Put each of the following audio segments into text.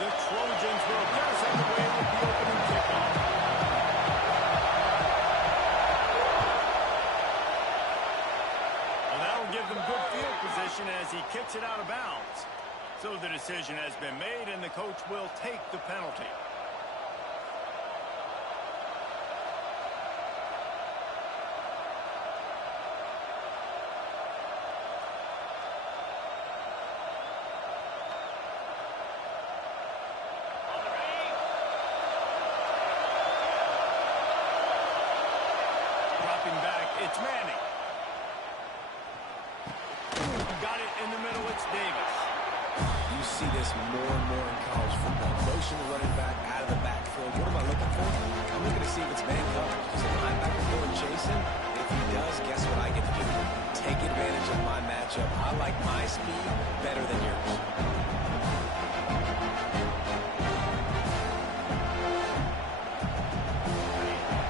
The Trojans will get us underway with the opening kickoff. Well, that'll give them good field position as he kicks it out of bounds. So the decision has been made, and the coach will take the penalty. Dropping back, it's Manning. Got it in the middle, it's Davis. You see this more and more in college football. Motion the running back out of the backfield. What am I looking for? I'm looking to see if it's man coverage. Does the linebacker go and chase him? If he does, guess what I get to do? Take advantage of my matchup. I like my speed better than yours.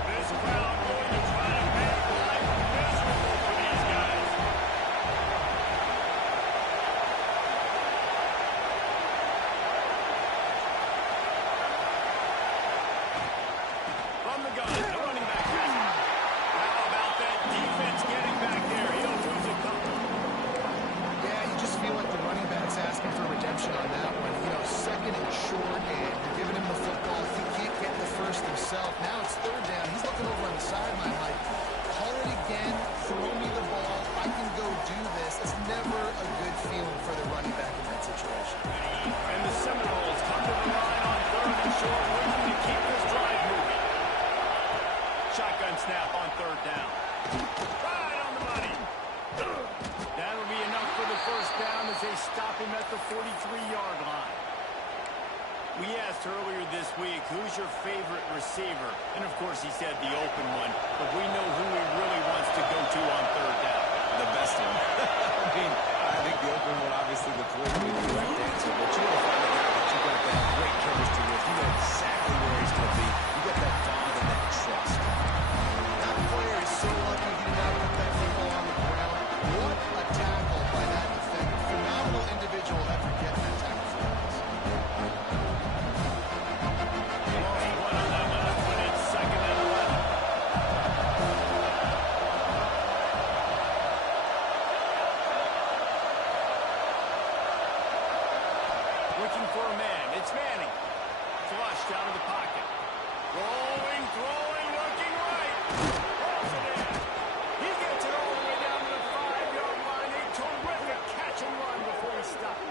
This crowd going to try to make life miserable for these guys. From the gun, the running back has it. How about that defense getting back there? He'll lose a couple. Yeah, you just feel like the running back's asking for redemption on that one. You know, second and short, and you're giving him the football. He can't get the first himself. Now it's third down. He's looking over on the sideline like, call it again, throw me the ball, I can go do this. It's never a good feeling for the running back in that situation. And the Seminoles come to the line on third and short, looking to keep this drive moving. Shotgun snap on third down. Right on the money. That'll be enough for the first down as they stop him at the 43-yard line. We asked earlier this week, who's your favorite receiver? And, of course, he said the open one. But we know who he really wants to go to on third down. The best one. I mean, I think the open one, obviously, the politically correct answer. But you want to find a guy that you got that great chemistry with. You know exactly where he's going to be. You got that bond and that trust. That player is so lucky he did not put that football on the ground. What a tackle by that defender. Phenomenal individual after getting that tackle for us. One on that last one. It's second and 11. Looking for a man. It's Manning. Flushed out of the pocket. Rolling, throwing, looking right. Rolls it in. He gets it all the way down to the 5-yard line. A terrific catch and run before he stopped.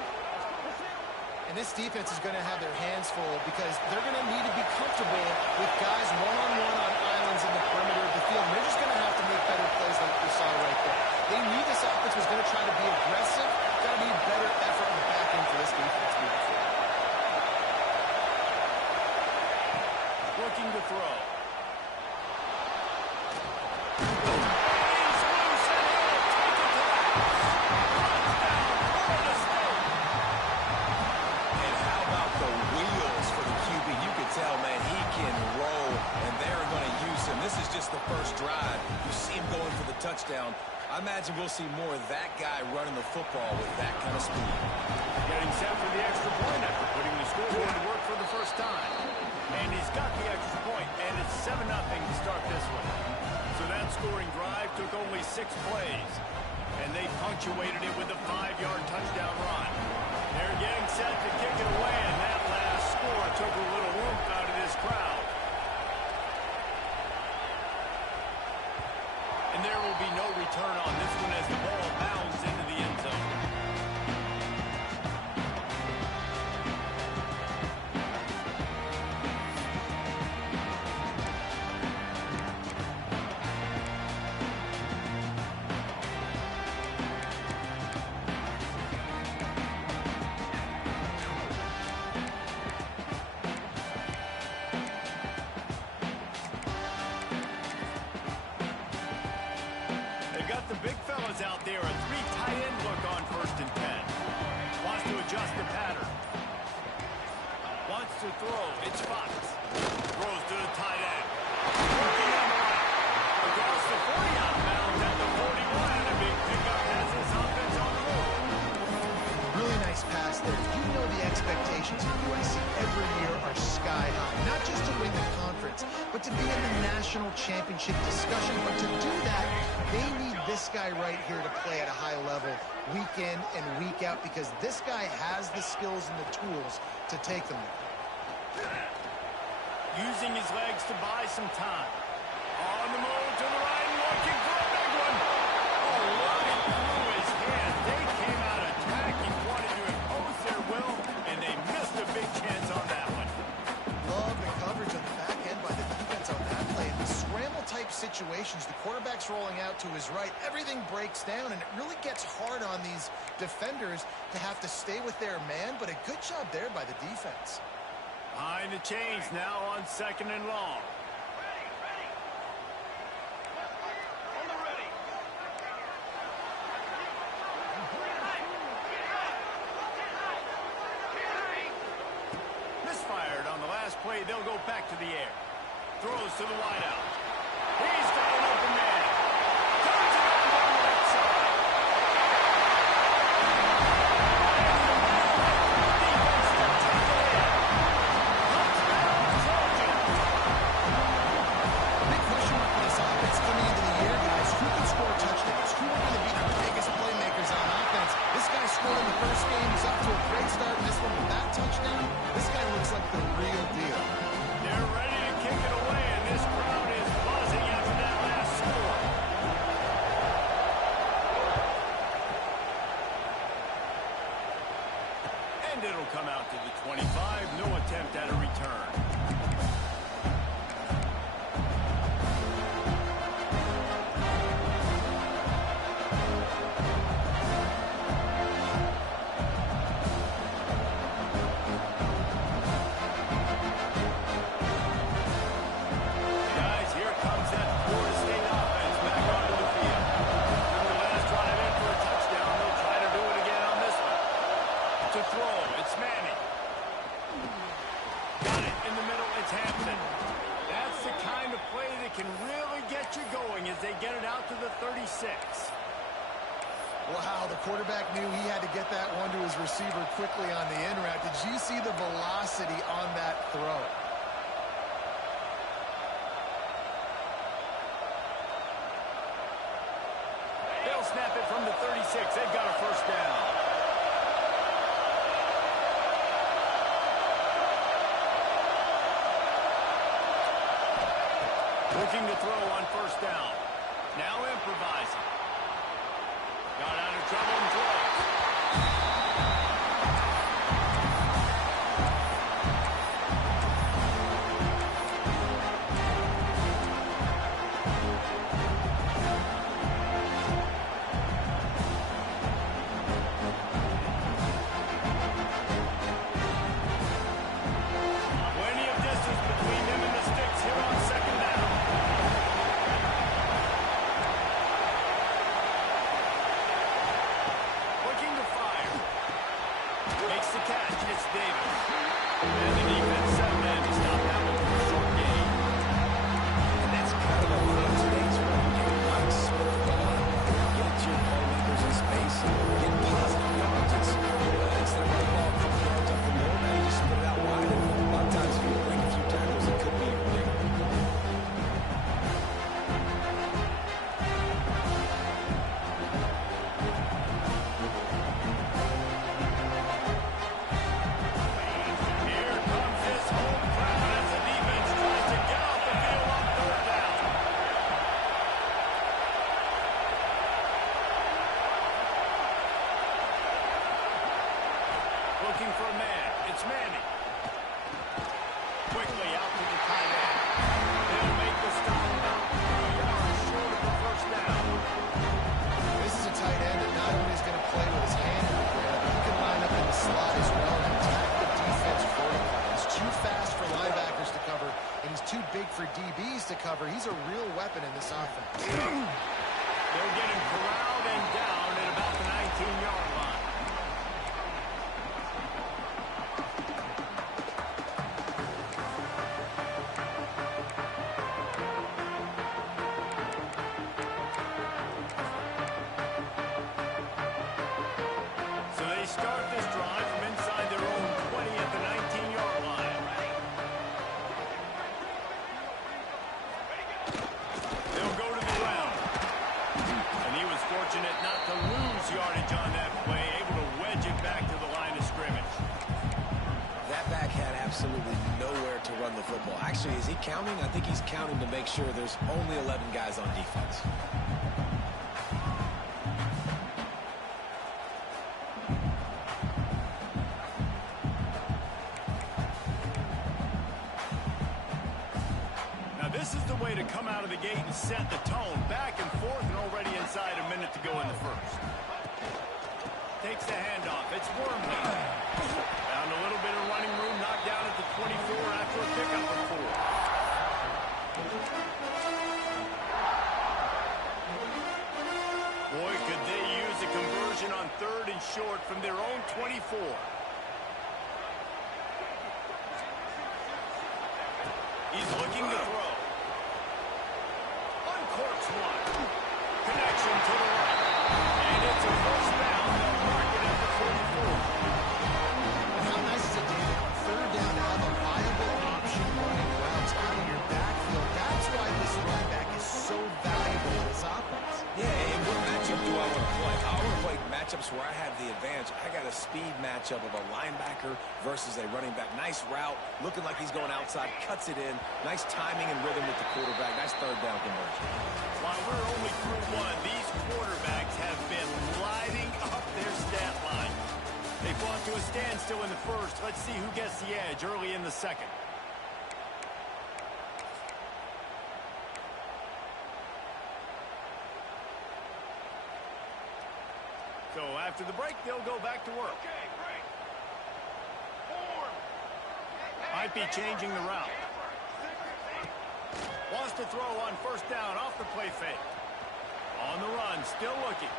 And this defense is going to have their hands full because they're going to need to be comfortable with guys one-on-one on islands in the perimeter of the field. And they're just going to have to make better plays than what we saw right there. They knew this offense was going to try to be aggressive. Got to be better effort in the back end for this defense moving forward. Looking to throw. And how about the wheels for the QB? You could tell, man, he can roll, and they're going to use him. This is just the first drive. You see him going for the touchdown. I imagine we'll see more of that guy running the football with that kind of speed. Getting set for the extra point after putting the scoreboard to work for the first time. And he's got the extra point, and it's 7-0 to start this one. So that scoring drive took only 6 plays, and they punctuated it with a 5-yard touchdown run. They're getting set to kick it away, and that last score took a little oomph out of this crowd. And there will be no return on this one as the ball bounds into the end zone. The big fellas out there, a 3 tight end look on 1st and 10. Wants to adjust the pattern. Wants to throw. It's Fox. Throws to the tight end. Working on the right. Across the 40 out of bounds at the 41. And a big pickup has his offense on the move. Really nice this pass there, you know the expectations of USC every year are sky high. Not just to win the conference, but to be in the national championship discussion. But to do that, they need this guy right here to play at a high level week in and week out, because this guy has the skills and the tools to take them there. Using his legs to buy some time. On the move to the right, looking for a big one. Oh, right through his hand. They came out attacking, wanted to impose their will, and they missed a big chance on that one. Love the coverage on the back end by the defense on that play. In the scramble-type situations, the quarterback's rolling out to his right. Everything breaks down, and it really gets hard on these defenders to have to stay with their man, but a good job there by the defense. Behind the chains now on 2nd and long. Misfired on the last play. They'll go back to the air. Throws to the wideout. He's got an open man. Turns it over on the right side. Big question mark for this offense coming into the year, guys. Who can score touchdowns? Who are going to be the biggest playmakers on offense? This guy scored in the first game. He's off to a great start in this one with that touchdown. This guy looks like the real deal. They're ready to kick it away, and this crowd is buzzing after that last score. And it'll come out to the 25. No attempt at a return. Guys, here comes that Florida State offense back onto the field. From the last drive in for a touchdown, they'll try to do it again on this one. To throw, it's Manning. Got it in the middle, it's Hampton. That's the kind of play that can really get you going as they get it out to the 36. Wow, the quarterback knew he had to get that one to his receiver quickly on the in route. Did you see the velocity on that throw? They'll snap it from the 36. They've got a first down. Looking to throw on first down. Now improvising. Got out of trouble and throws. Plenty of distance between them and the sticks here on 2nd down. Looking to fire. Makes the catch. It's Davis. And the defense settled in to stop that one for a short gain. And that's kind of a lot of today's run game. Like, split the ball out. Get it to your playmakers in space. Get positive yards. Instead of running the ball a couple yards up the middle, now you just split it out wide. And a lot of times, if you break a few tackles, it could be even bigger. Here comes this home crowd as the defense tries to get off the field on 3rd down. Looking for a man. It's Manning. Quickly out to the tight end. They'll make the stop about 3 yards short of the first down. This is a tight end that not only is going to play with his hand in the ground, but he can line up in the slot as well and attack the defense vertically. He's too fast for linebackers to cover, and he's too big for DBs to cover. He's a real weapon in this offense. They'll get him corralled and down at about the 19-yard line. So they start this drive absolutely nowhere to run the football. Actually, is he counting? I think he's counting to make sure there's only 11 guys on defense. Now this is the way to come out of the gate and set the tone. Back and forth and already inside a minute to go in the first. Takes the handoff. It's Wormley. Found a little bit of running room. Knocked down at the 24 after a pickup of 4. Boy, could they use a conversion on 3rd and short from their own 24. He's looking to throw. Uncorks one. Connection to the right. And it's a first down. They'll mark it at the 44. And how nice is it, David, on 3rd down to have a viable option running routes out of your backfield? That's why this running back is so valuable in this offense. Yeah, and what matchup do I want to play? I want to play matchups where I have the advantage. I got a speed matchup of a linebacker versus a running back. Nice route, looking like he's going outside, cuts it in. Nice timing and rhythm with the quarterback. Nice 3rd down conversion. While we're only through one, these quarterbacks have been lighting up their stat line. They fought to a standstill in the first. Let's see who gets the edge early in the second. So after the break, they'll go back to work. Might be changing the route. Wants to throw on 1st down off the play fake. On the run, still looking.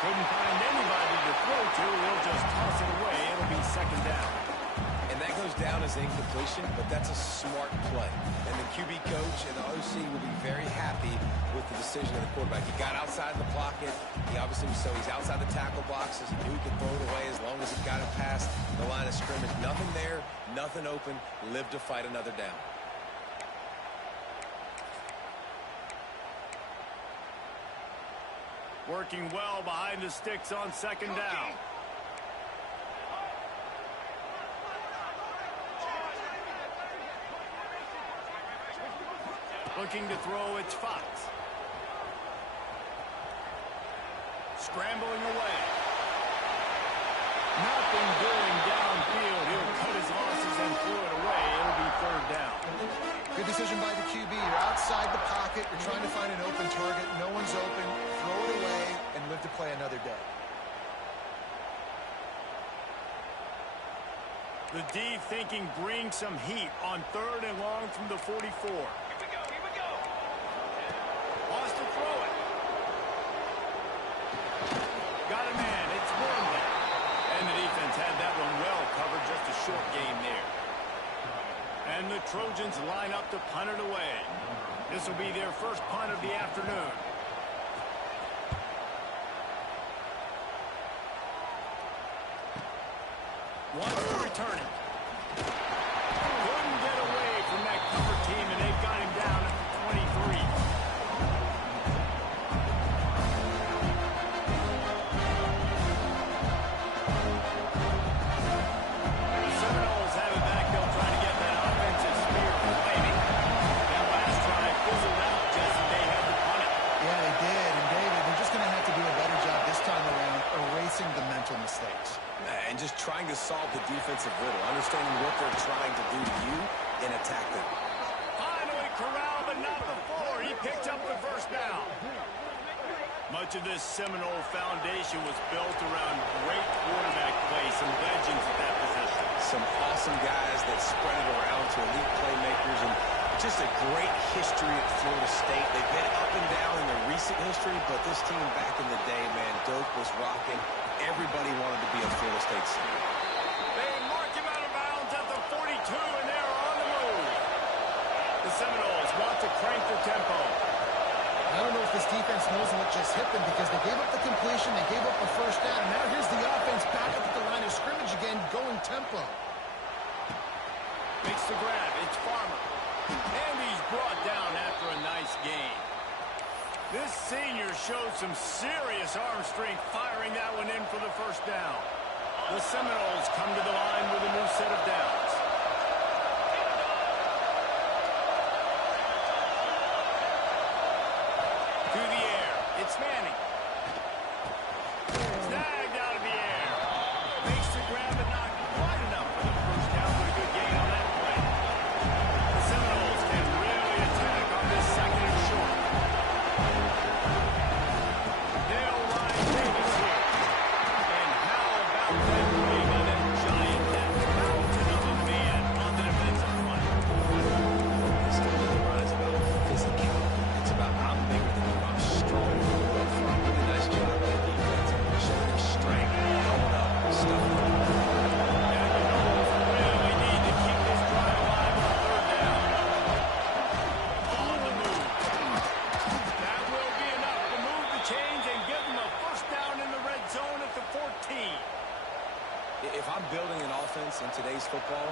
Couldn't find anybody to throw to. He'll just toss it away. It'll be 2nd down. And that goes down as incompletion, but that's a smart play. And the QB coach and the OC will be very happy with the decision of the quarterback. He got outside the pocket. He obviously, so he's outside the tackle boxes. He knew he could throw it away as long as he got it past the line of scrimmage. Nothing there, nothing open. Live to fight another down. Working well behind the sticks on 2nd down. Looking to throw, it's Fox. Scrambling away. Nothing doing downfield. He'll cut his losses and throw it away. It'll be 3rd down. Good decision by the QB. You're outside the pocket. You're trying to find an open target. No one's open. Throw it away and live to play another day. The D thinking bring some heat on 3rd and long from the 44. Wants to throw it. Got a man. It's Wormley. And the defense had that one well covered. Just a short gain there. And the Trojans line up to punt it away. This will be their first punt of the afternoon. Wants to return it. Couldn't get away from that cover team, and they've got him down at the 23. The Seminoles have it back. They'll try to get that offensive spear flaming. That last drive fizzled out, Jesse. They had to punt it. Yeah, they did. And David, they're just going to have to do a better job this time around erasing the mental mistakes. And just trying to solve the defensive riddle, understanding what they're trying to do to you and attack them. Finally corralled, but not before. He picked up the 1st down. Much of this Seminole foundation was built around great quarterback play, some legends at that position. Some awesome guys that spread it around to elite playmakers, and just a great history at Florida State. They've been up and down in their recent history, but this team back in the day, man, Doak was rocking. Everybody wanted to be a Florida State senior. They mark him out of bounds at the 42, and they're on the move. The Seminoles want to crank the tempo. I don't know if this defense knows what just hit them because they gave up the completion, they gave up the 1st down, and now here's the offense back up at the line of scrimmage again, going tempo. Makes the grab. It's Farmer. And he's brought down after a nice gain. This senior showed some serious arm strength firing that one in for the 1st down. The Seminoles come to the line with a new set of downs. To the air. It's Manning. Snagged out of the air. Makes the grab but not quite enough for the first down, but a good gain on that play. The Seminoles can really attack on this second and short. They'll ride Davis here. And how about that play by that giant, that mountain of a man on the defensive front? This game of the run is about physicality. It's about I'm bigger than you, I'm stronger than you up front. Really nice job by the defense. Showing their strength, going up, stuffing them. Really need to keep this drive alive on third down. On the move. That will be enough to move the chains and give them a first down in the red zone at the 14. If I'm building an offense in today's football,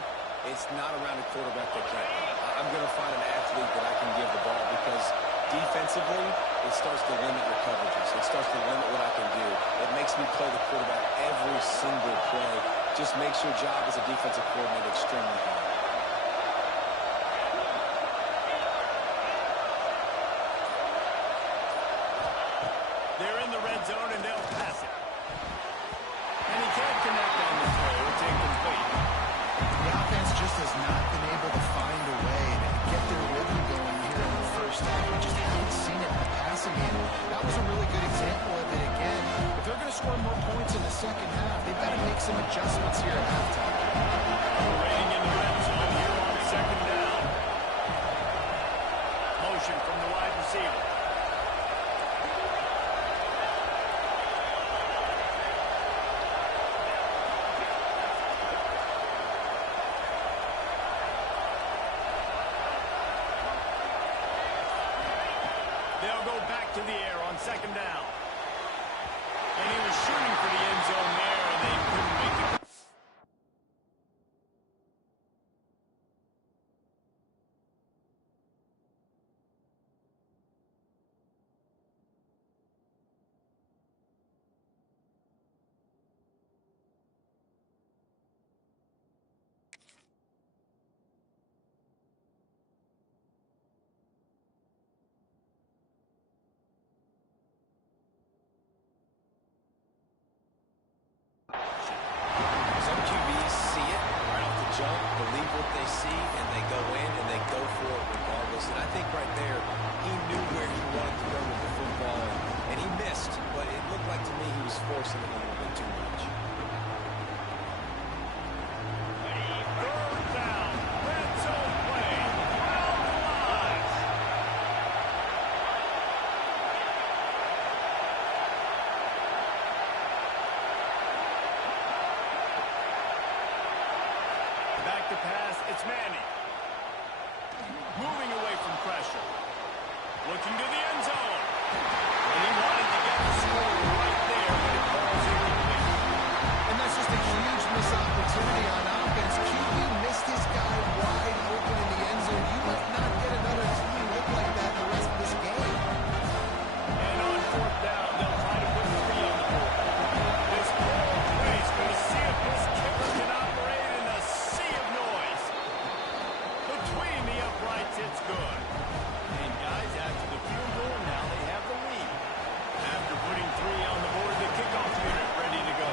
it's not around a quarterback that can't. I'm going to find an athlete that I can give the ball because defensively, it starts to limit your coverages. It starts to limit what I can do. It makes me play the quarterback every single play. Just makes your job as a defensive coordinator extremely hard. They're in the red zone and they'll pass it. And he can't connect on the throw. It's incomplete. The offense just has not been able to find a way to get their rhythm going here in the first half. We just haven't seen it in the passing game. That was a really good example of it again. If they're going to score more points in the second half, they've got to make some adjustments here at halftime. Operating in the red zone here on second down. Motion from the wide receiver. They'll go back to the air on second down. And he was shooting for the end zone there, and they couldn't make it. Some QBs see it right off the jump, believe what they see, and they go in and they go for it regardless. And I think right there, he knew where he wanted to go with the football, and he missed, but it looked like to me he was forcing it a little bit too much. Third down. Red zone play. Around the line. Back to pass. It's Manning. Moving away from pressure. Looking to the end zone. And he wanted to get the score right there, but it falls incomplete. And that's just a huge missed opportunity on offense. QB missed his guy wide open in the end zone. You might not get another team look like that the rest of this game. And on fourth down, they'll try to put 3 on the board. This ball plays going to see if this kicker can operate in a sea of noise. Between the uprights, it's good. And guys, after the field goal, now they have the lead. After putting 3 on the board, the kickoff unit ready to go.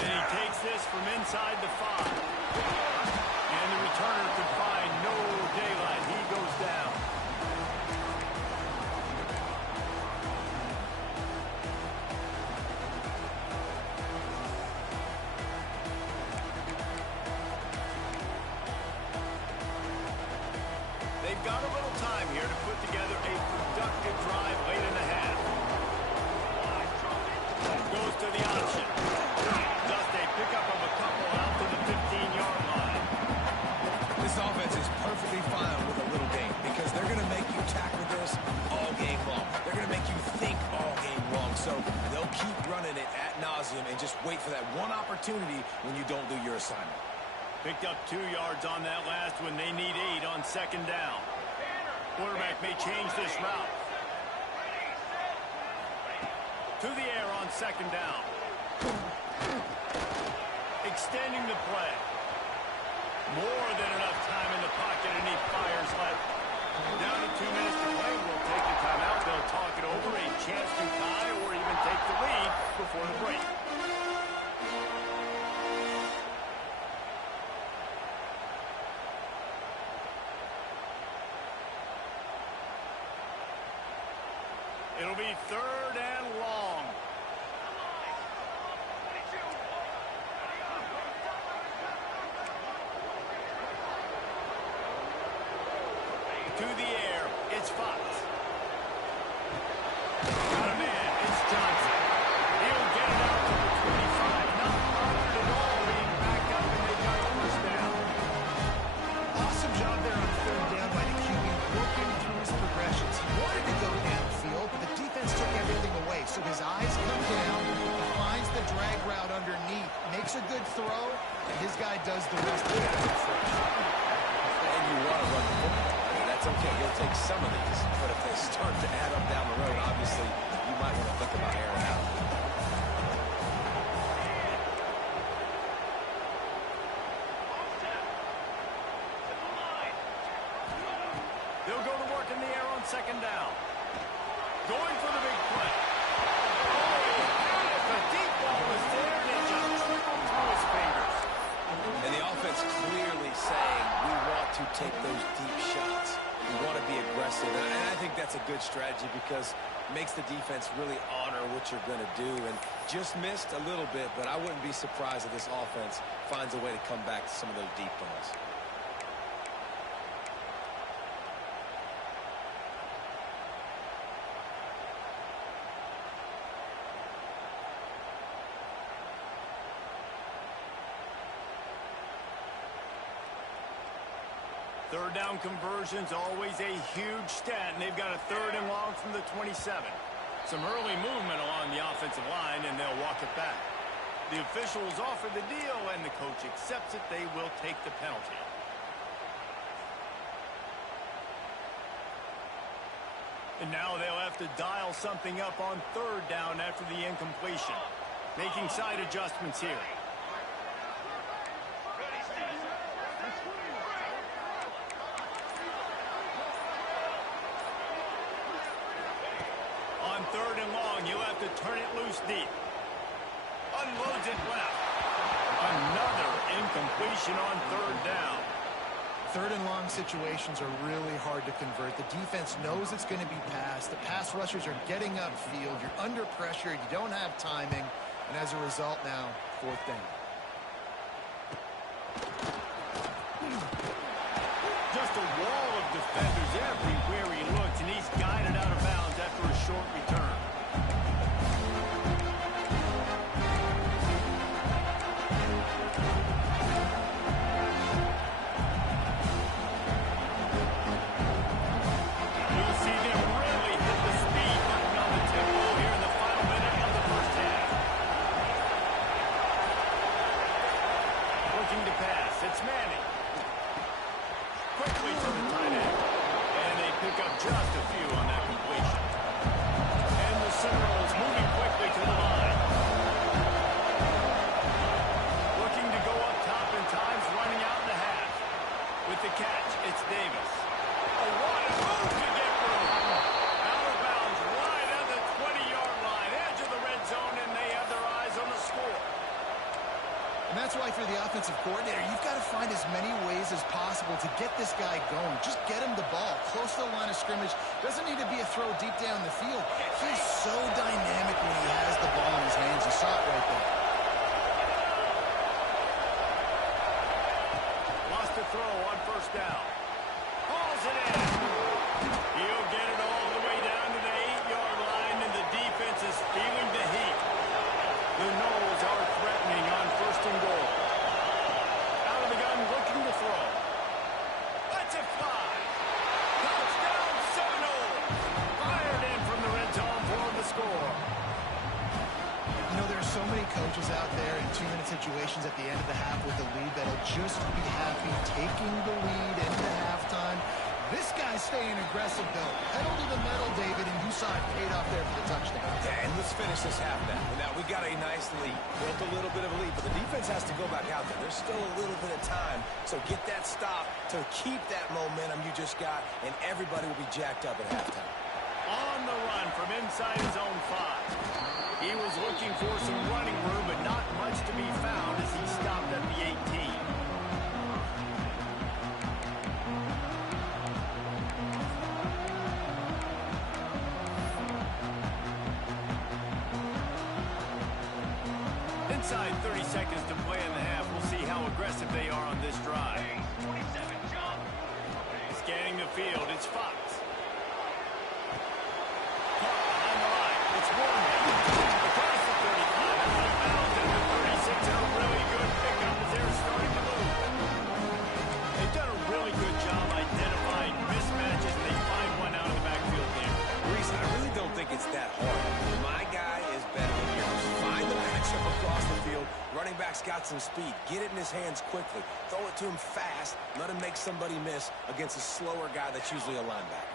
And he takes this from inside the 5. And the returner could find no daylight. He goes down. They've got a little time here to put together a productive drive late in the half. Goes to the option. Just a pickup of a couple out to the 15-yard line. This offense is perfectly fine with a little game because they're going to make you tackle this all game long. They're going to make you think all game long. So they'll keep running it ad nauseum and just wait for that one opportunity when you don't do your assignment. Picked up 2 yards on that last one. They need 8 on second down. Quarterback may change this route. To the air on second down. Extending the play. More than enough time in the pocket, and he fires left. Down to 2 minutes to play. We'll take the timeout. They'll talk it over. A chance to tie or even take the lead before the break. It'll be third and long. To the air, it's Fox. Got a man, it's Johnson. He'll get it out to the 25. Not bothered at all, being backed up, and they got a first down. Awesome job there on third down by the QB, working through his progressions. He wanted to go downfield, but the defense took everything away. So his eyes come down, he finds the drag route underneath, makes a good throw, and his guy does the rest of it. And you want to run the football. That's okay. He'll take some of these. But if they start to add up down the road, obviously, you might want to think about airing out. They'll go to work in the air on second down. Going for the big play. Oh, if the deep ball was there, they just trickled through his fingers. And the offense clearly saying, we want to take those deep shots. We want to be aggressive. And I think that's a good strategy because it makes the defense really honor what you're going to do. And just missed a little bit, but I wouldn't be surprised if this offense finds a way to come back to some of those deep balls. Third down conversion's always a huge stat, and they've got a third and long from the 27. Some early movement along the offensive line, and they'll walk it back. The officials offer the deal, and the coach accepts it. They will take the penalty. And now they'll have to dial something up on third down after the incompletion. Making side adjustments here. Third and long, you'll have to turn it loose deep. Unloads it left. Another incompletion on third down. Third and long situations are really hard to convert. The defense knows it's going to be passed. The pass rushers are getting upfield. You're under pressure. You don't have timing. And as a result now, fourth down. Just a wall of defenders everywhere he looks, and he's guided out of bounds after a short return. You'll see them really hit the speed button on the tempo here in the final minute of the first half. Looking to pass, it's Manning. Quickly to the tight end. And they pick up just a few on that completion. And the Seminoles moving quickly to the line. Looking to go up top in times, running out in the half. With the catch, it's Davis. A wide move to get room. Out of bounds, right at the 20-yard line. Edge of the red zone, and they have their eyes on the score. And that's why for the offensive coordinator, you've got to find as many ways as possible to get this guy going. Just get him the ball close to the line of scrimmage. Doesn't need to be a throw deep down the field. He's so dynamic when he has the ball in his hands. You saw it right there. Lost a throw on first down. Hauls it in. He'll get it all the way down to the 8-yard line, and the defense is feeling the heat. The Noles are threatening on first and goal. Out of the gun, looking to throw. That's a fly. Touchdown, Seminoles. Fired in from the red zone for the score. You know, there are so many coaches out there in 2-minute situations at the end of the half with the lead that'll just be happy taking the lead into halftime. This guy's staying aggressive, though. Pedal to the metal, David, and you saw it paid off there for the touchdown. Yeah, And let's finish this half now. Now, we got a nice lead. Built a little bit of a lead, but the defense has to go back out there. There's still a little bit of time, so get that stop to keep that momentum you just got, and everybody will be jacked up at halftime. On the run from inside his own 5. He was looking for some running room, but not much to be found as he stopped at the 18. Inside 30 seconds to play in the half. We'll see how aggressive they are on this drive. Scanning the field, it's Fox. Caught behind the line. It's Warren. Across the 35, out of bounds at the 36, and a really good pickup as they're starting to move. They've done a really good job identifying mismatches, and they find one out of the backfield there. Reese, I really don't think it's that hard. My guy is better than yours. Find the matchup across the field. Running back's got some speed. Get it in his hands quickly. Throw it to him fast. Let him make somebody miss against a slower guy that's usually a linebacker.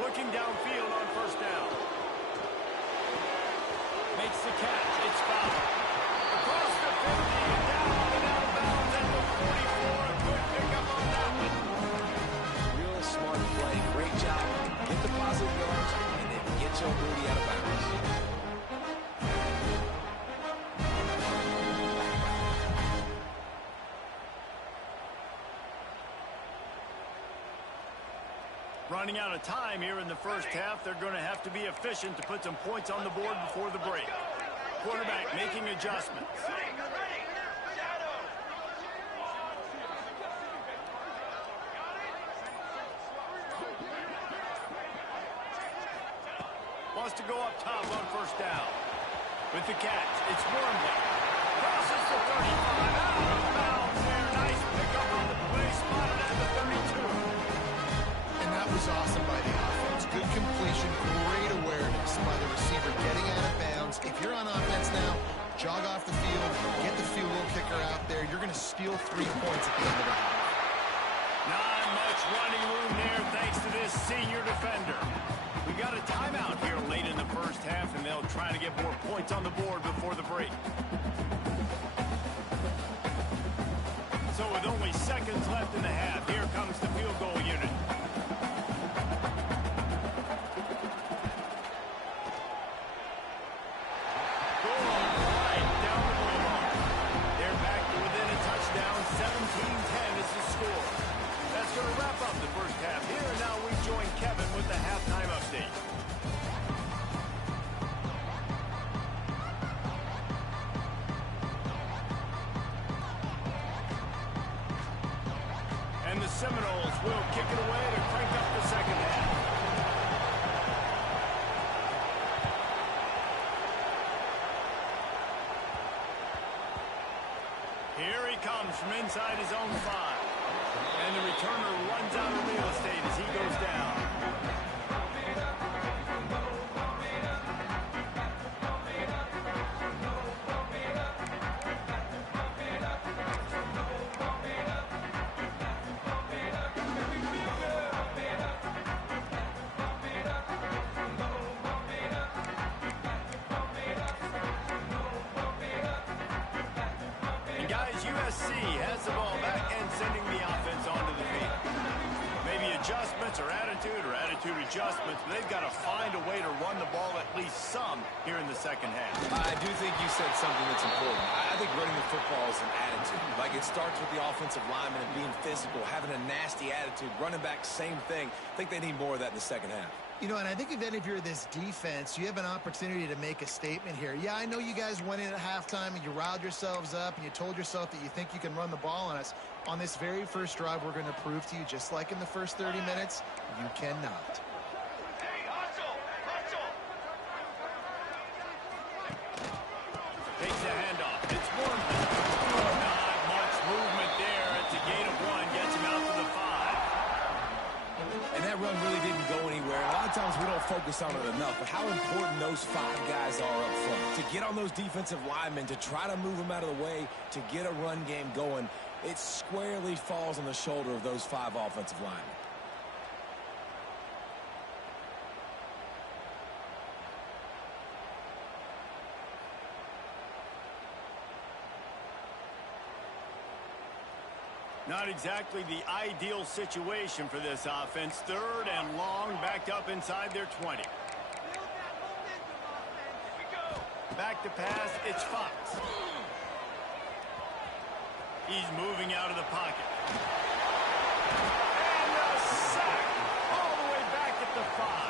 Looking downfield on first down. Makes the catch. It's fouled. Across the 50 and down and out of bounds at the 44. A good pickup on that one. Real smart play. Great job. Get the positive yards and then get your booty out of bounds. Running out of time here in the first half. They're going to have to be efficient to put some points on the board before the break. Quarterback making adjustments. Wants to go up top on first down. With the catch, it's Wormley. Crosses the 35. Out of bounds there. Nice pickup on the play. Spotted at the 32. That was awesome by the offense. Good completion, great awareness by the receiver getting out of bounds. If you're on offense now, jog off the field, get the field goal kicker out there. You're going to steal 3 points at the end of the half. Not much running room there thanks to this senior defender. We got a timeout here late in the first half, and they'll try to get more points on the board before the break. So with only seconds left in the half, here comes the field goal unit. Going to wrap up the first half here, and now we join Kevin with the halftime update. And the Seminoles will kick it away to crank up the second half. Here he comes from inside his own 5. And the returner runs out of real estate as he goes down. And guys, USC has the ball back and sending the offense onto the field. Maybe adjustments or attitude adjustments, but they've got to find a way to run the ball at least some here in the second half. I do think you said something that's important. I think running the football is an attitude. Like, it starts with the offensive lineman and being physical, having a nasty attitude. Running back, same thing. I think they need more of that in the second half. You know, and I think then if you're this defense, you have an opportunity to make a statement here. Yeah, I know you guys went in at halftime and you riled yourselves up and you told yourself that you think you can run the ball on us. On this very first drive, we're going to prove to you, just like in the first 30 minutes, you cannot. Hey, hustle! Takes the handoff. It's Wormley. Not much movement there at the gate of 1. Gets him out to the 5. And that run really didn't go anywhere. A lot of times we don't focus on it enough, but how important those 5 guys are up front. To get on those defensive linemen, to try to move them out of the way, to get a run game going, it squarely falls on the shoulder of those 5 offensive linemen. Not exactly the ideal situation for this offense. 3rd and long, backed up inside their 20. Back to pass, it's Fox. He's moving out of the pocket. And a sack all the way back at the 5.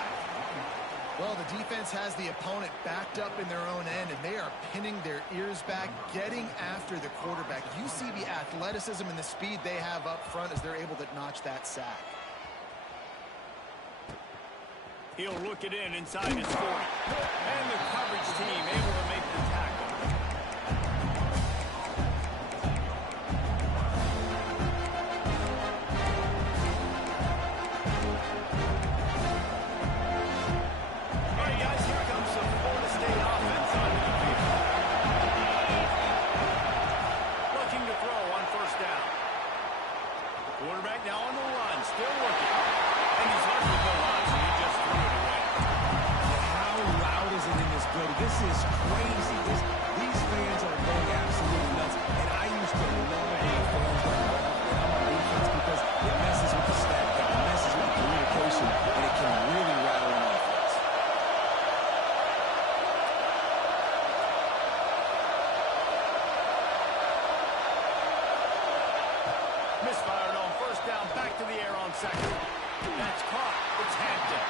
Well, the defense has the opponent backed up in their own end, and they are pinning their ears back, getting after the quarterback. You see the athleticism and the speed they have up front as they're able to notch that sack. He'll look it in inside his 40. And the coverage team able to make the tackle. Misfired on 1st down, back to the air on 2nd. That's caught. It's Hampton.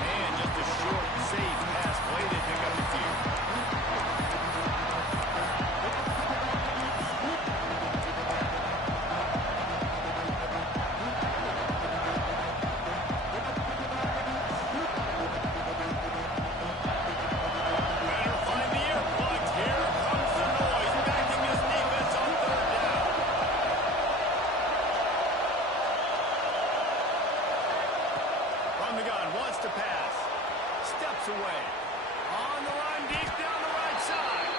And just a short, safe pass play to pick up the field. Better find the earplugs. Here comes the noise, backing this defense on 3rd down. From the gun, wants to pass. Steps away. On the line, deep down the right side.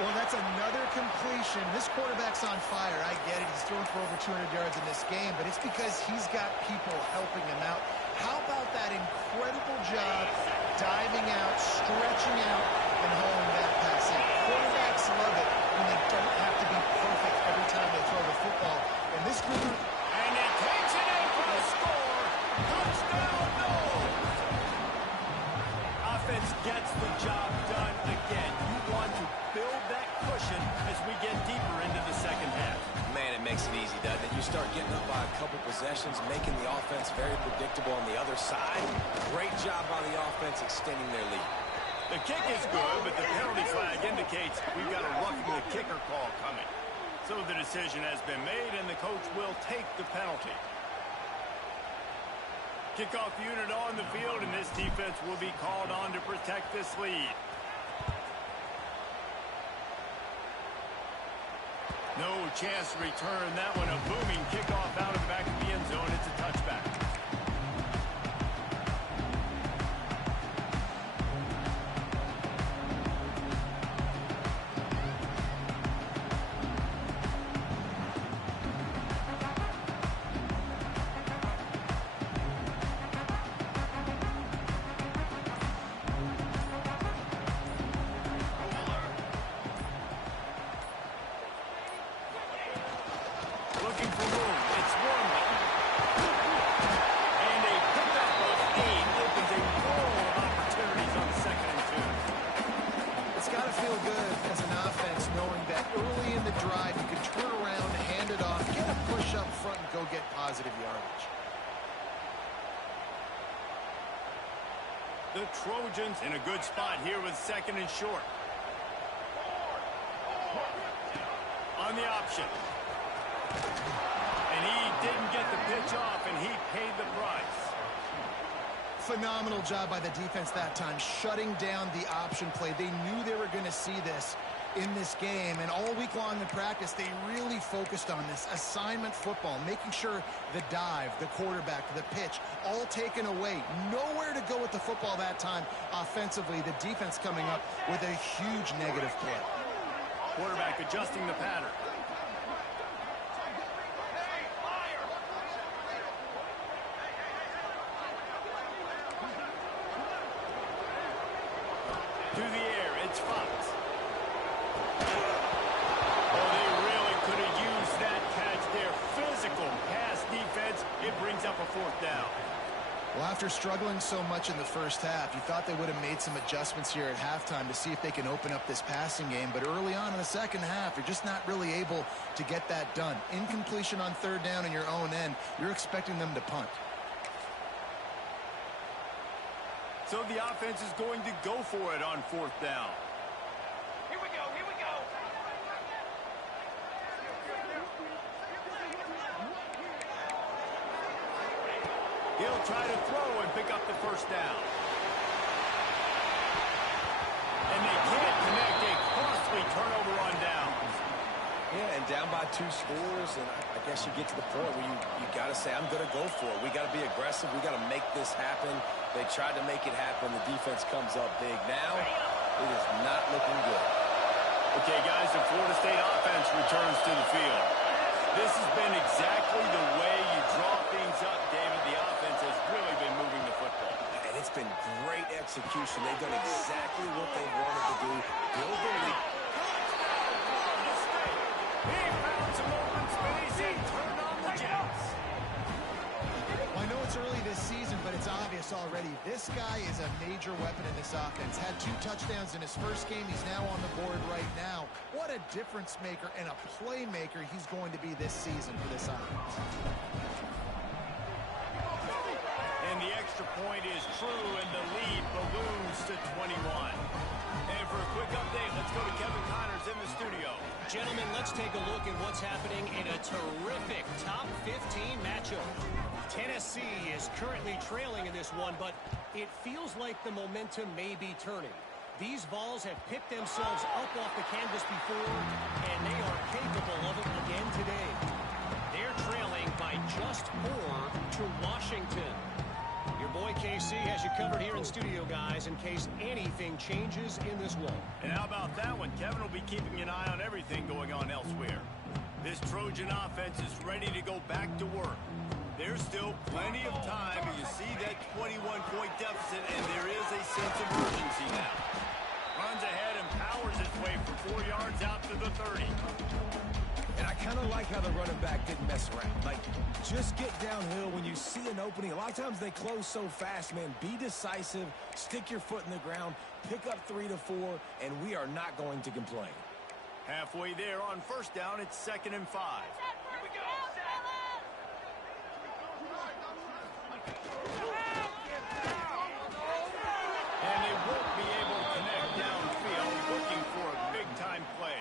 Well, that's another completion. This quarterback's on fire. I get it. He's thrown for over 200 yards in this game, but it's because he's got people helping him out. How about that incredible job diving out, stretching out, and hauling that pass in? Quarterbacks love it when they don't have to be perfect every time they throw the football. And this group... And he takes it in for the score. Touchdown, no! Offense gets the job done again. You want to build that cushion as we get deeper into the 2nd half. Man, it makes it easy, doesn't it? You start getting up by a couple possessions, making the offense very predictable on the other side. Great job by the offense extending their lead. The kick is good, but the penalty flag indicates we've got a roughing the kicker call coming. So the decision has been made, and the coach will take the penalty. Kickoff unit on the field, and this defense will be called on to protect this lead. No chance to return that one. A booming kickoff out of the back of the end zone. It's a touchback. Looking for room. It's Wormley. And a pickup of 8 opens a world of opportunities on 2nd and 2. It's got to feel good as an offense knowing that early in the drive you can turn around, hand it off, get a push up front, and go get positive yardage. The Trojans in a good spot here with 2nd and short. On the option. And he didn't get the pitch off, and he paid the price. Phenomenal job by the defense that time, shutting down the option play. They knew they were going to see this in this game, and all week long in practice, they really focused on this assignment football, making sure the dive, the quarterback, the pitch, all taken away. Nowhere to go with the football that time offensively. The defense coming up with a huge negative play. Quarterback adjusting the pattern. To the air, it's Fox. Oh, they really could have used that catch there. brings up a fourth down. Well, after struggling so much in the first half, you thought they would have made some adjustments here at halftime to see if they can open up this passing game. But early on in the second half, you're just not really able to get that done. Incompletion on third down in your own end, you're expecting them to punt. So the offense is going to go for it on fourth down. Here we go, here we go. He'll try to throw and pick up the first down. And they can't connect. A costly turnover on downs. Yeah, and down by 2 scores, and I guess you get to the point where you got to say, I'm going to go for it. We got to be aggressive. We got to make this happen. They tried to make it happen. The defense comes up big. Now, it is not looking good. Okay, guys, the Florida State offense returns to the field. This has been exactly the way you draw things up, David. The offense has really been moving the football. And it's been great execution. They've done exactly what they wanted to do. Build the lead. He found some open space and turned on the Jets. Well, I know it's early this season, but it's obvious already. This guy is a major weapon in this offense. Had 2 touchdowns in his first game. He's now on the board right now. What a difference maker and a playmaker he's going to be this season for this offense. And the extra point is true, and the lead balloons to 21. And for a quick update, let's go to Kevin Connors in the studio. Gentlemen, let's take a look at what's happening in a terrific top 15 matchup. Tennessee is currently trailing in this one, but it feels like the momentum may be turning. These Vols have picked themselves up off the canvas before, and they are capable of it again today. They're trailing by just 4 to Washington. Your boy KC has you covered here in studio, guys, in case anything changes in this one. And how about that one? Kevin will be keeping an eye on everything going on elsewhere. This Trojan offense is ready to go back to work. There's still plenty of time. You see that 21-point deficit, and there is a sense of urgency now. Runs ahead and powers his way for 4 yards out to the 30. And I kind of like how the running back didn't mess around. Like, just get downhill when you see an opening. A lot of times they close so fast, man. Be decisive, stick your foot in the ground, pick up 3 to 4, and we are not going to complain. Halfway there on first down, it's 2nd and 5. Here we go. And they won't be able to connect downfield, looking for a big-time play.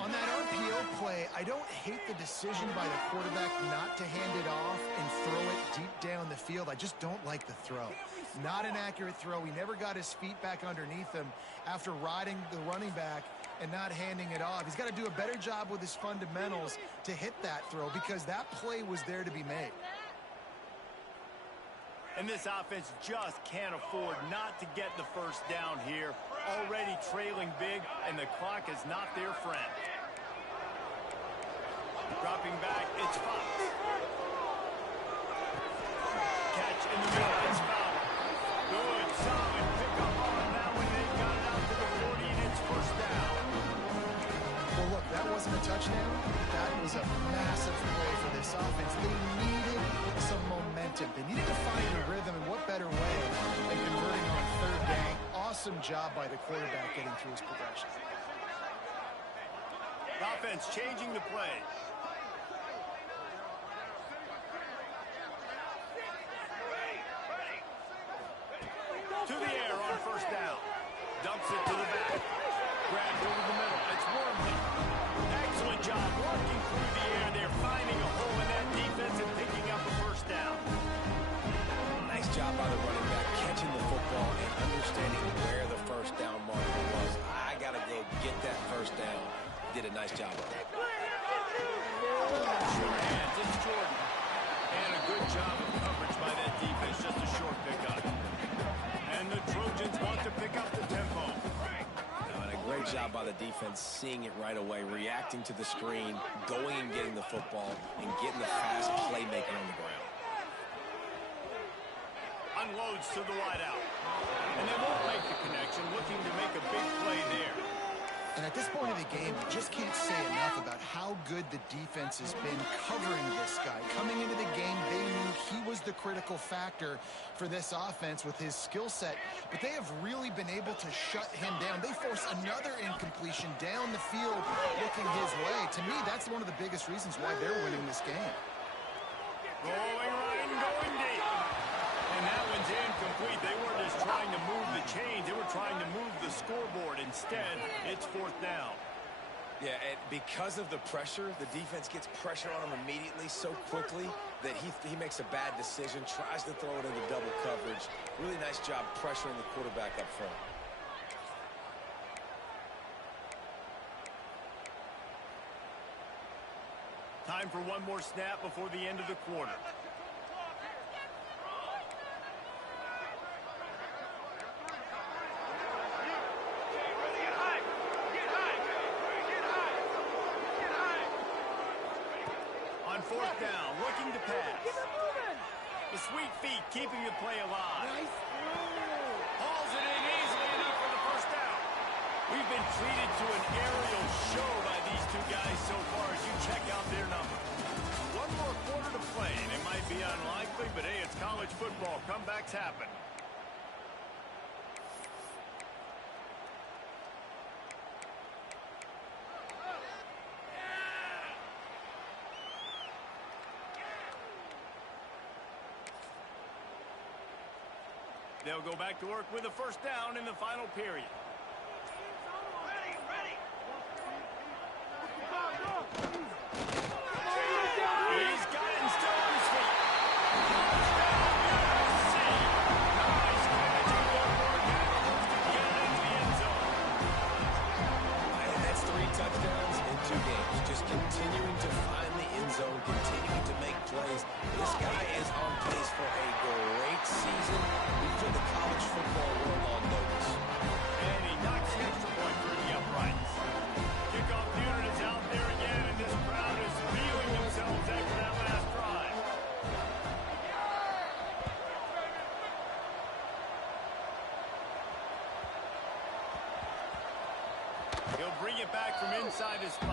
On that RPO play, I don't hate the decision by the quarterback not to hand it off and throw it deep down the field. I just don't like the throw. Not an accurate throw. He never got his feet back underneath him after riding the running back and not handing it off. He's got to do a better job with his fundamentals to hit that throw because that play was there to be made. And this offense just can't afford not to get the first down here. Already trailing big, and the clock is not their friend. Dropping back, it's Fox. Catch in the middle, it's Fowler. Good, solid pickup on that one. They got it out to the 40, and it's first down. Well, look, that wasn't a touchdown. That was a massive play for this offense. They needed some momentum. They needed to find a rhythm, and what better way than converting on third down. Awesome job by the quarterback getting through his progression. The offense changing the play. To the air on first down. Dumps it to the back. Grabbed over the middle. It's Wormley. Excellent job working through the air. They're finding a hole in that defense and picking up a first down. Nice job by the running back, catching the football and understanding where the first down marker was. I got to go get that first down. He did a nice job of it. Sure hands. It's Jordan. And a good job of coverage by that defense. Just a short pickup. And the Trojans want to pick up the tempo. And a great job by the defense, seeing it right away, reacting to the screen, going and getting the football, and getting the fast playmaker on the ground. Unloads to the wideout. And they won't make the connection, looking to make a big play there. And at this point of the game, you just can't say enough about how good the defense has been covering this guy. Coming into the game, they knew the critical factor for this offense with his skill set. But they have really been able to shut him down. They force another incompletion down the field looking his way. To me, that's one of the biggest reasons why they're winning this game. Going right and going deep. And that one's incomplete. They weren't just trying to move the chains. They were trying to move the scoreboard. Instead, it's 4th down. Yeah, and because of the pressure, the defense gets pressure on him immediately so quickly that he makes a bad decision, tries to throw it into double coverage. Really nice job pressuring the quarterback up front. Time for one more snap before the end of the quarter. On 4th down, looking to pass. The sweet feet keeping the play alive. Hauls it in easily enough for the 1st down. We've been treated to an aerial show by these two guys so far as you check out their numbers. One more quarter to play, and it might be unlikely, but hey, it's college football. Comebacks happen. They'll go back to work with a 1st down in the final period. He's got it and still on his feet. USC. Nice catch and go for it. Never to get it into the end zone. And that's 3 touchdowns in 2 games. Just continuing to find the end zone, continuing to make plays. This guy is on pace for a great season. We put the college football world on notice. And he knocks the extra point through the uprights. Kickoff unit is out there again, and this crowd is feeling themselves after that last drive. He'll bring it back from inside his 5.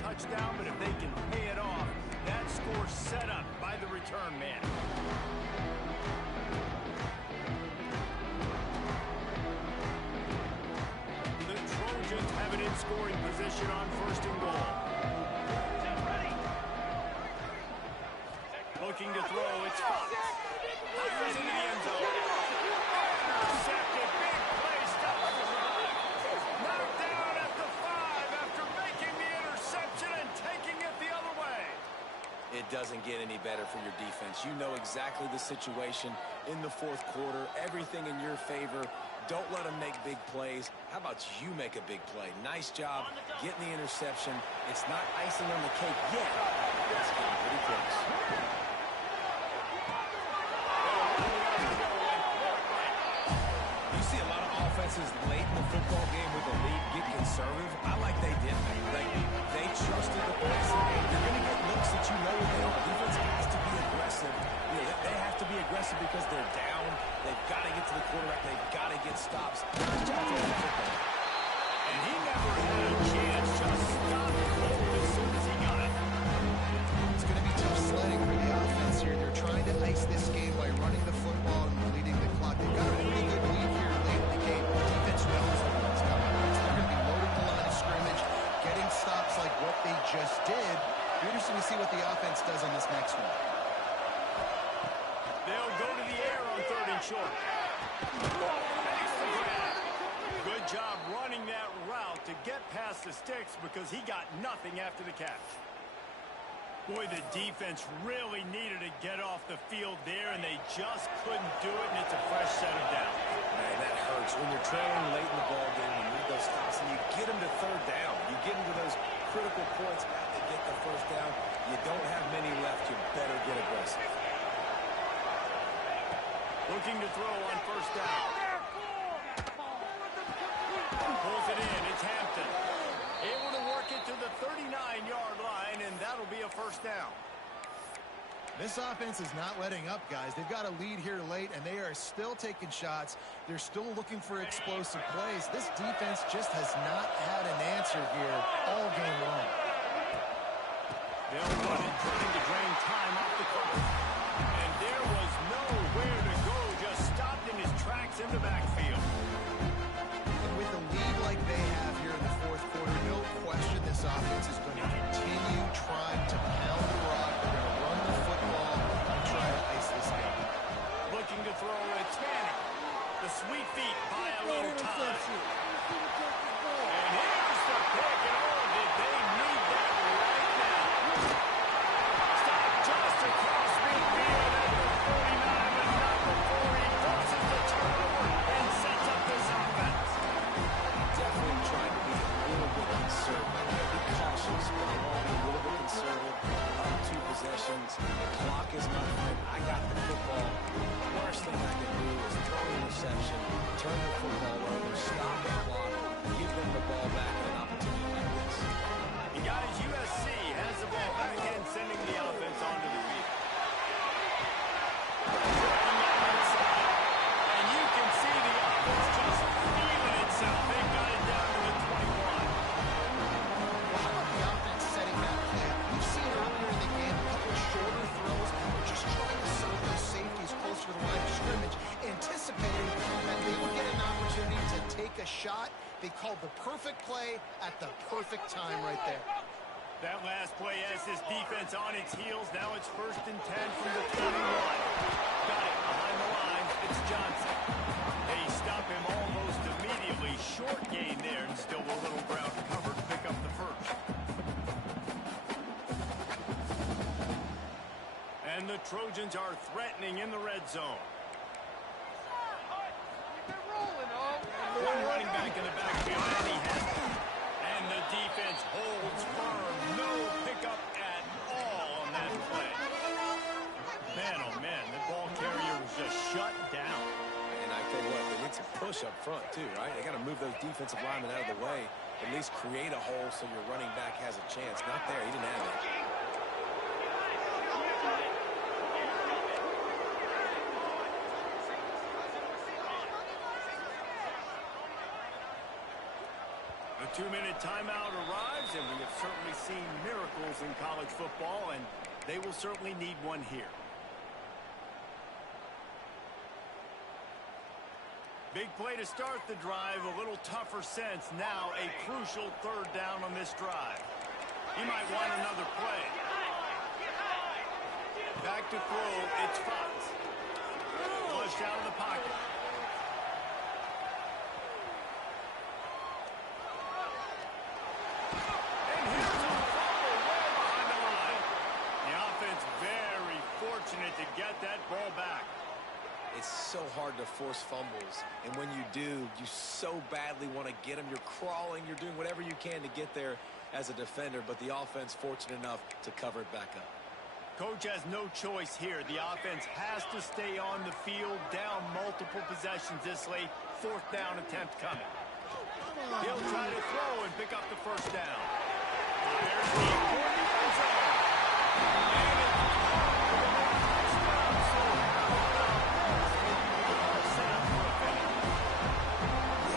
Touchdown, but if they can pay it off, that score set up by the return man. The Trojans have it in scoring position on 1st and goal. Looking to throw, it's Fox. Fires into the end zone. Intercepted, big play, stops the drive. Knocked down at the 5 after making the interception and taking it the other way. It doesn't get any better for your defense. You know exactly the situation in the 4th quarter. Everything in your favor. Don't let them make big plays. How about you make a big play? Nice job getting the interception. It's not icing on the cake yet. It's getting pretty close. You see a lot of offenses late in the football game with the lead get conservative. I like they did. They trusted the passing game. You're going to get looks that you know what they are. Defense has to be aggressive. They have to be aggressive because they're down. They've got to get to the quarterback. They've got to get stops. Nice job throwing the football. And he never had a chance. Just stopped cold as soon as he got it. It's going to be tough sledding for the offense here. They're trying to ice this game by running the football and bleeding the clock. They've got a really good lead here late in the game. The defense knows what's coming. So they're going to be loading the line of scrimmage, getting stops like what they just did. Be interesting to see what the offense does on this next one. They'll go to the air on 3rd and short. Makes the grab. Good job running that route to get past the sticks because he got nothing after the catch. Boy, the defense really needed to get off the field there, and they just couldn't do it, and it's a fresh set of downs. Man, that hurts. When you're trailing late in the ball game, you need those stops, and you get them to 3rd down. You get them to those critical points, got to get the 1st down. You don't have many left. You better get aggressive. Looking to throw on 1st down. Pulls it in. It's Hampton. Able to work it to the 39-yard line, and that'll be a first down. This offense is not letting up, guys. They've got a lead here late, and they are still taking shots. They're still looking for explosive plays. This defense just has not had an answer here all game long. They'll run it, trying to drain time off the clock. And there was nowhere to go, just stopped in his tracks in the backfield. And with a lead like they have here in the fourth quarter, no question this offense is going to continue trying to pound the rock. They're going to run the football and try to ice this game. Looking to throw, it's Manning. The sweet feet buy a little time. And here's the pick, and oh, did they need that right now. Stop just across midfield at the 49, but not before he forces the turnover and sets up this offense. Definitely trying to be a little bit conservative. Be cautious, but I want to be a little bit conservative. Up 2 possessions. The clock is my friend. I got the football. Worst thing I can do is throw an interception, turn the football over, stop the clock, give them the ball back in an opportunity like this. And guys, USC has the ball back and sending the offense onto the field. Working on inside, and you can see the offense just feeling itself. They got it down to the 21. Well, how about the offense setting that play up? We've seen earlier in the game a couple of shorter throws, just trying to suck those safeties closer to the line of scrimmage, anticipating that they would get an opportunity to take a shot. They called the perfect play at the perfect time right there. That last play has this defense on its heels. Now it's 1st and 10 from the 21. Got it behind the line. It's Johnson. They stop him almost immediately. Short gain there, and still a little ground covered to pick up the first. And the Trojans are threatening in the red zone. One running back in the backfield, and he has it. And the defense holds firm. No pickup at all on that play. Man, oh man, the ball carrier was just shut down. And I tell you what, they need some push up front too, right? They got to move those defensive linemen out of the way. At least create a hole so your running back has a chance. Not there. He didn't have it. The 2-minute timeout arrives, and we have certainly seen miracles in college football, and they will certainly need one here. Big play to start the drive, a little tougher sense. Now a crucial 3rd down on this drive. He might want another play. Back to throw, it's Fox. Flushed out of the pocket. To get that ball back. It's so hard to force fumbles, and when you do, you so badly want to get them. You're crawling, you're doing whatever you can to get there as a defender, but the offense fortunate enough to cover it back up. Coach has no choice here. The offense has to stay on the field, down multiple possessions this late. 4th down attempt coming. He'll try to throw and pick up the first down. Fires deep for the end zone.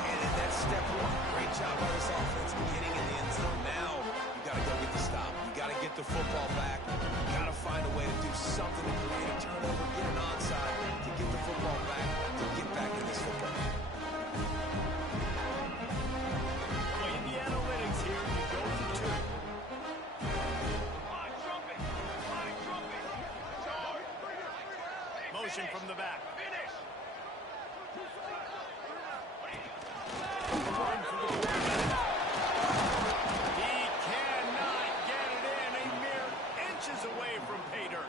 And it's Step 1, great job by this offense getting in the end zone. Now you got to go get the stop. You got to get the football back. You got to find a way to do something to create a turnover, get an onside, to get the football back, to get back in this football game. Playing the analytics here, you go for 2. Motion from the back. Run for the quarterback. He cannot get it in. A mere inches away from pay dirt.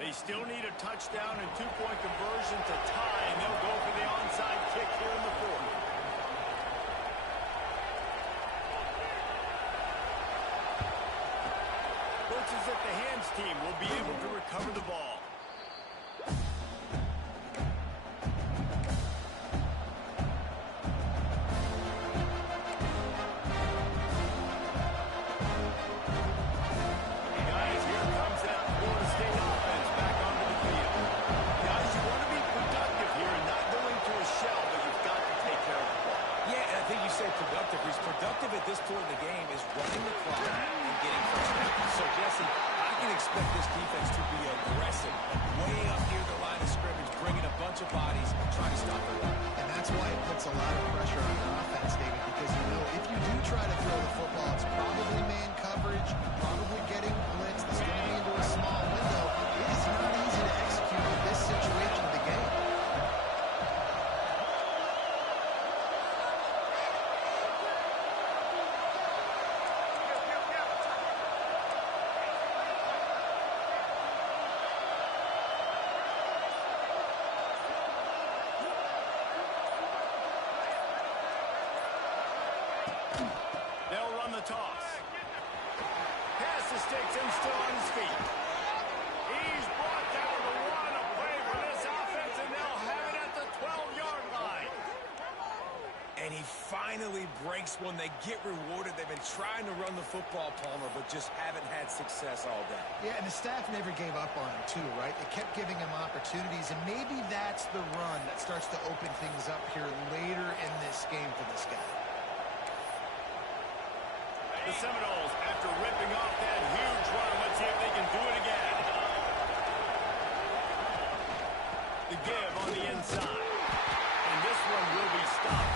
They still need a touchdown and 2-point conversion to tie, and they'll go for the onside kick here in the 4th. Looks as if the hands team will be able to recover the ball. try to throw the football. It's probably man coverage, probably getting blitzed. It's going to be into a small window. It is not easy to execute in this situation of the game. They'll run the toss. Pass the sticks and still on his feet. He's brought down the one to play for this offense, and they'll have it at the 12-yard line. And he finally breaks one. They get rewarded. They've been trying to run the football, Palmer, but just haven't had success all day. Yeah, and the staff never gave up on him, too, right? They kept giving him opportunities, and maybe that's the run that starts to open things up here later in this game for this guy. The Seminoles, after ripping off that huge run, let's see if they can do it again. The give on the inside. And this one will be stopped